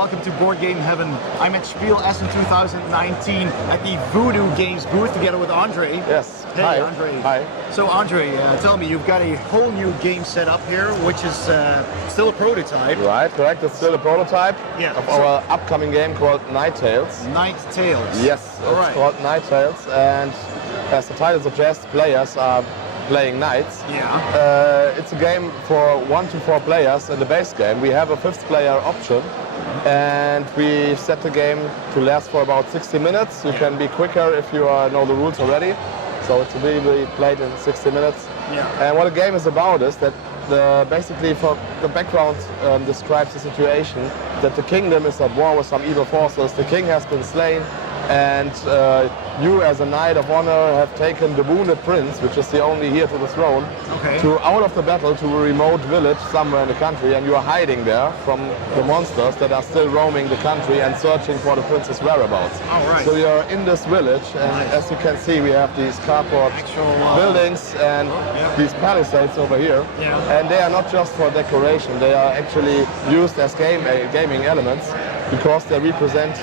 welcome to Board Game Heaven. I'm at Spiel Essen 2019 at the Voodoo Games booth together with Andre. Yes. Hey, Hi. Andre. Hi. So Andre, tell me, you've got a whole new game set up here, which is still a prototype. Right, correct. It's still a prototype of our upcoming game called Night Tales. Night Tales. Yes, it's called Night Tales, and as the title suggests, players are playing knights. Yeah. It's a game for 1 to 4 players in the base game. We have a 5th player option, and we set the game to last for about 60 minutes. You can be quicker if you know the rules already. So it's really played in 60 minutes. Yeah. And what the game is about is that basically for the background describes the situation that the kingdom is at war with some evil forces. The king has been slain, and you as a knight of honor have taken the wounded prince, which is the only heir to the throne, out of the battle to a remote village somewhere in the country, and you are hiding there from the monsters that are still roaming the country and searching for the prince's whereabouts. So you're in this village, and as you can see, we have these cardboard buildings and these palisades over here, and they are not just for decoration, they are actually used as gaming elements because they represent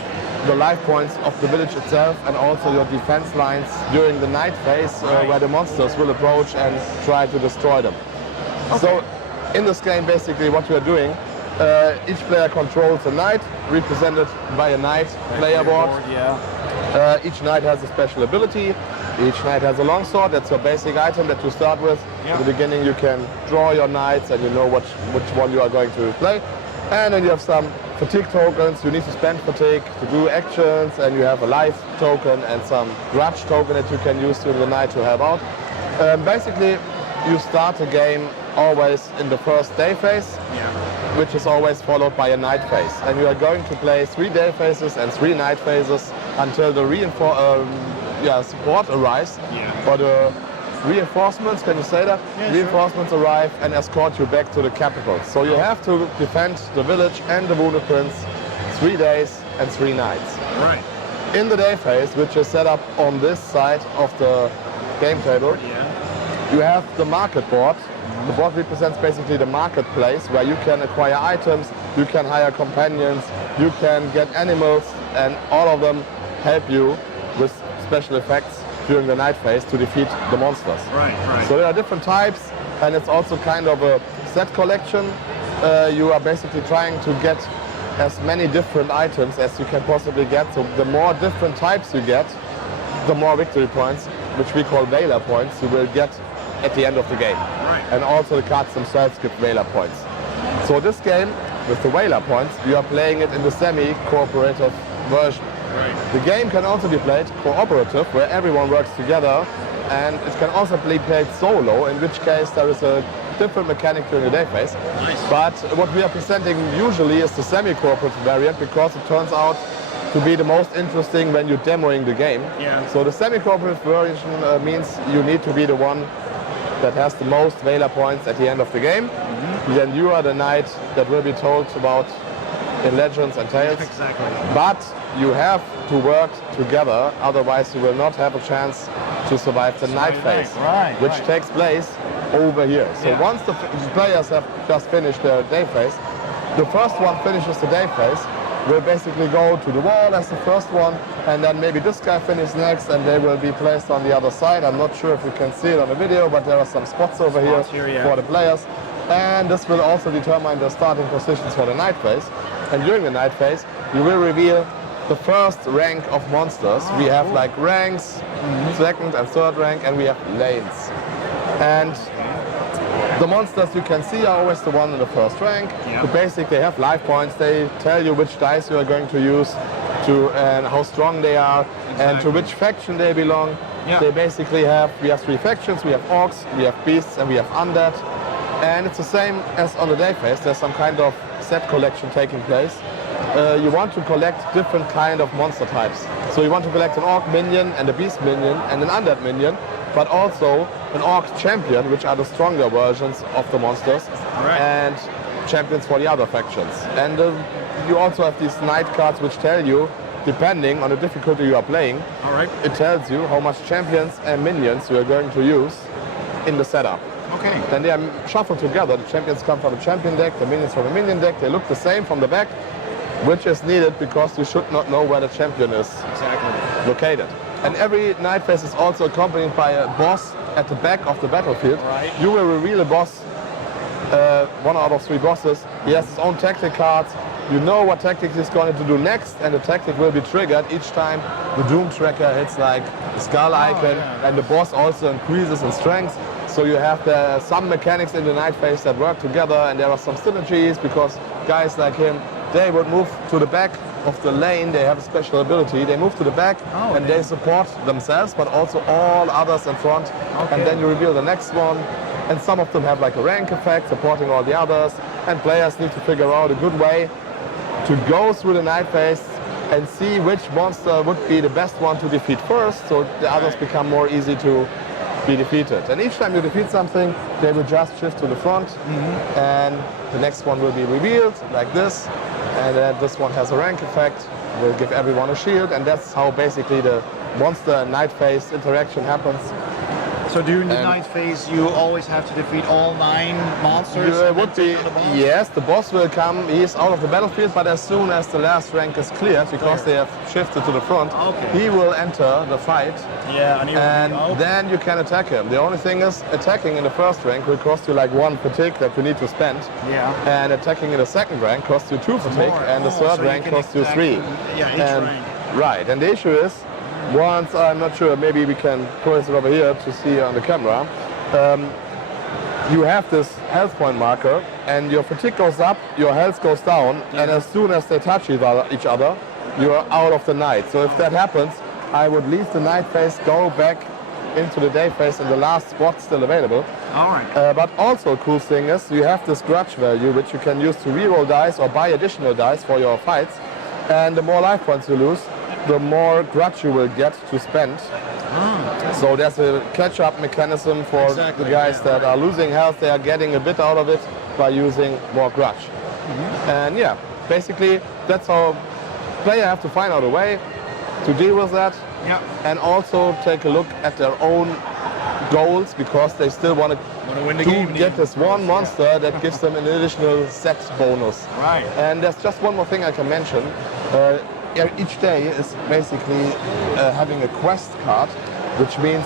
the life points of the village itself and also your defense lines during the night phase where the monsters will approach and try to destroy them. So in this game, basically what you are doing, each player controls a knight represented by a knight player board. Each knight has a special ability. Each knight has a longsword. That's your basic item that you start with. In the beginning you can draw your knights and you know which one you are going to play. And then you have some fatigue tokens. You need to spend fatigue to do actions, and you have a life token and some grudge token that you can use during the night to help out. Basically, you start the game always in the first day phase, which is always followed by a night phase. And you are going to play 3 day phases and 3 night phases until the support arrives, or the reinforcements, can you say that? Reinforcements arrive and escort you back to the capital. So you have to defend the village and the wounded prince 3 days and 3 nights. Right. In the day phase, which is set up on this side of the game table, you have the market board. The board represents basically the marketplace where you can acquire items, you can hire companions, you can get animals, and all of them help you with special effects during the night phase to defeat the monsters. So there are different types, and it's also kind of a set collection. You are basically trying to get as many different items as you can possibly get. So the more different types you get, the more victory points, which we call Valor points, you will get at the end of the game. And also the cards themselves give Valor points. So this game, with the Valor points, you are playing it in the semi-cooperative version. The game can also be played cooperative, where everyone works together, and it can also be played solo, in which case there is a different mechanic during the day phase. But what we are presenting usually is the semi-cooperative variant, because it turns out to be the most interesting when you're demoing the game. So the semi-cooperative version means you need to be the one that has the most Valor points at the end of the game. Then you are the knight that will be told about in Legends and Tales. But you have to work together, otherwise you will not have a chance to survive the night phase, which takes place over here. So once the players have just finished their day phase, the first one finishes the day phase, will basically go to the wall as the first one, and then maybe this guy finishes next, and they will be placed on the other side. I'm not sure if you can see it on the video, but there are some spots over here for the players. And this will also determine the starting positions for the night phase. And during the night phase, you will reveal the first rank of monsters. We have like ranks, 2nd and 3rd rank, and we have lanes. And the monsters you can see are always the one in the first rank. Who basically have life points. They tell you which dice you are going to use, and how strong they are, and to which faction they belong. They basically we have 3 factions. We have orcs, we have beasts, and we have undead. And it's the same as on the day phase. There's some kind of set collection taking place. You want to collect different kind of monster types. So you want to collect an orc minion and a beast minion and an undead minion, but also an orc champion, which are the stronger versions of the monsters, and champions for the other factions. And you also have these knight cards which tell you, depending on the difficulty you are playing, it tells you how much champions and minions you are going to use in the setup. Then they are shuffled together. The champions come from the champion deck, the minions from the minion deck. They look the same from the back. which is needed because you should not know where the champion is located. And every night phase is also accompanied by a boss at the back of the battlefield. Right. You will reveal a boss, one out of 3 bosses. He has his own tactic cards. You know what tactic he's going to do next, and the tactic will be triggered each time the Doom tracker hits like the skull icon, and the boss also increases in strength. So you have some mechanics in the night phase that work together, and there are some synergies because guys like him, they would move to the back of the lane. They have a special ability. They move to the back and they support themselves, but also all others in front. And then you reveal the next one. And some of them have like a rank effect, supporting all the others. And players need to figure out a good way to go through the night phase and see which monster would be the best one to defeat first, so the others become more easy to be defeated. And each time you defeat something, they will just shift to the front, and the next one will be revealed like this, and then this one has a rank effect, will give everyone a shield, and that's how basically the monster and night phase interaction happens. So during the night phase, you always have to defeat all 9 monsters? Yes, the boss will come, he's out of the battlefield, but as soon as the last rank is cleared, because they have shifted to the front, he will enter the fight, and then you can attack him. The only thing is, attacking in the first rank will cost you like 1 fatigue that you need to spend, and attacking in the second rank costs you 2 fatigue, and the third rank costs you 3. Right, and the issue is, once, I'm not sure, maybe we can put it over here to see on the camera, you have this health point marker, and your fatigue goes up, your health goes down, and as soon as they touch each other, you are out of the night. So if that happens, I would leave the night phase, go back into the day phase, and the last spot still available. But also a cool thing is, you have this grudge value, which you can use to reroll dice or buy additional dice for your fights, and the more life points you lose, the more grudge you will get to spend. So there's a catch-up mechanism for the guys that are losing health. They are getting a bit out of it by using more grudge. And yeah, basically that's how players have to find out a way to deal with that, and also take a look at their own goals, because they still want to win the game, get this one monster that gives them an additional set bonus. And there's just one more thing I can mention. Each day is basically having a quest card, which means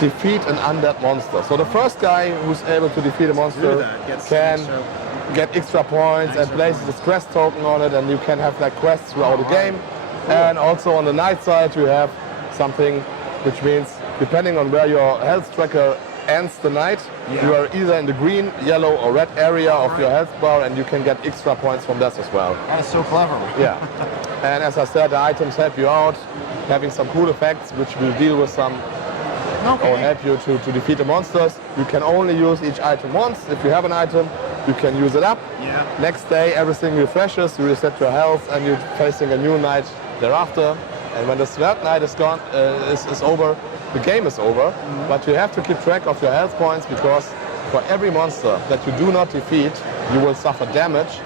defeat an undead monster. So the first guy who's able to defeat a monster can get extra points and places his quest token on it, and you can have like quests throughout the game. And also on the night side you have something which means, depending on where your health tracker ends the night, you are either in the green, yellow or red area of your health bar, and you can get extra points from that as well. That's so clever. And as I said, the items help you out, having some cool effects which will deal with some, or help you to defeat the monsters. You can only use each item once. If you have an item, you can use it up. Next day everything refreshes, you reset your health, and you're facing a new night thereafter. And when the third night is gone, is over, the game is over. But you have to keep track of your health points, because for every monster that you do not defeat, you will suffer damage.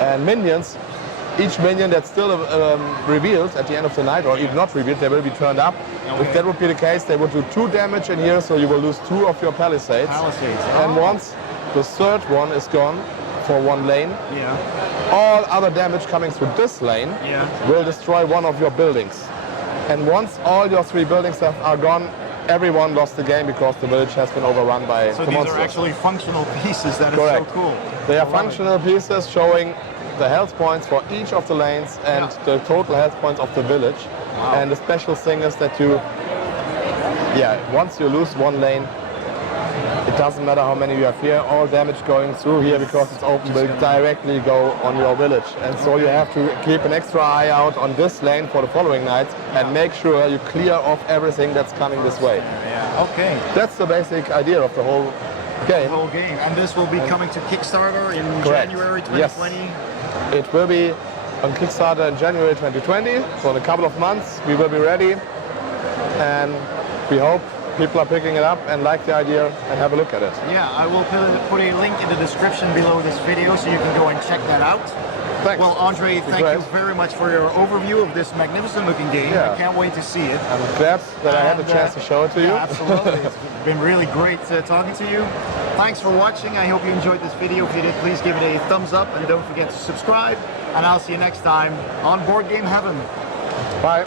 And minions, each minion that's still revealed at the end of the night, or even not revealed, they will be turned up. If that would be the case, they would do 2 damage in here, so you will lose 2 of your palisades. And once the third one is gone for 1 lane, all other damage coming through this lane will destroy 1 of your buildings. And once all your 3 buildings are gone, everyone lost the game, because the village has been overrun by the monsters. So these are actually functional pieces. That is so cool. They are functional pieces showing the health points for each of the lanes and the total health points of the village. And the special thing is that once you lose 1 lane, it doesn't matter how many you have here, all damage going through here, because it's open, will directly go on your village. And so you have to keep an extra eye out on this lane for the following nights, and make sure you clear off everything that's coming this way. That's the basic idea of the whole game. And this will be coming to Kickstarter in January 2020? It will be on Kickstarter in January 2020, so in a couple of months we will be ready, and we hope people are picking it up and like the idea and have a look at it. I will put a link in the description below this video, so you can go and check that out. Thanks. Well, Andre, thank you very much for your overview of this magnificent looking game. I can't wait to see it. I'm glad that I had the chance to show it to you. Absolutely. It's been really great talking to you. Thanks for watching. I hope you enjoyed this video. If you did, please give it a thumbs up, and don't forget to subscribe. and I'll see you next time on Board Game Heaven. Bye.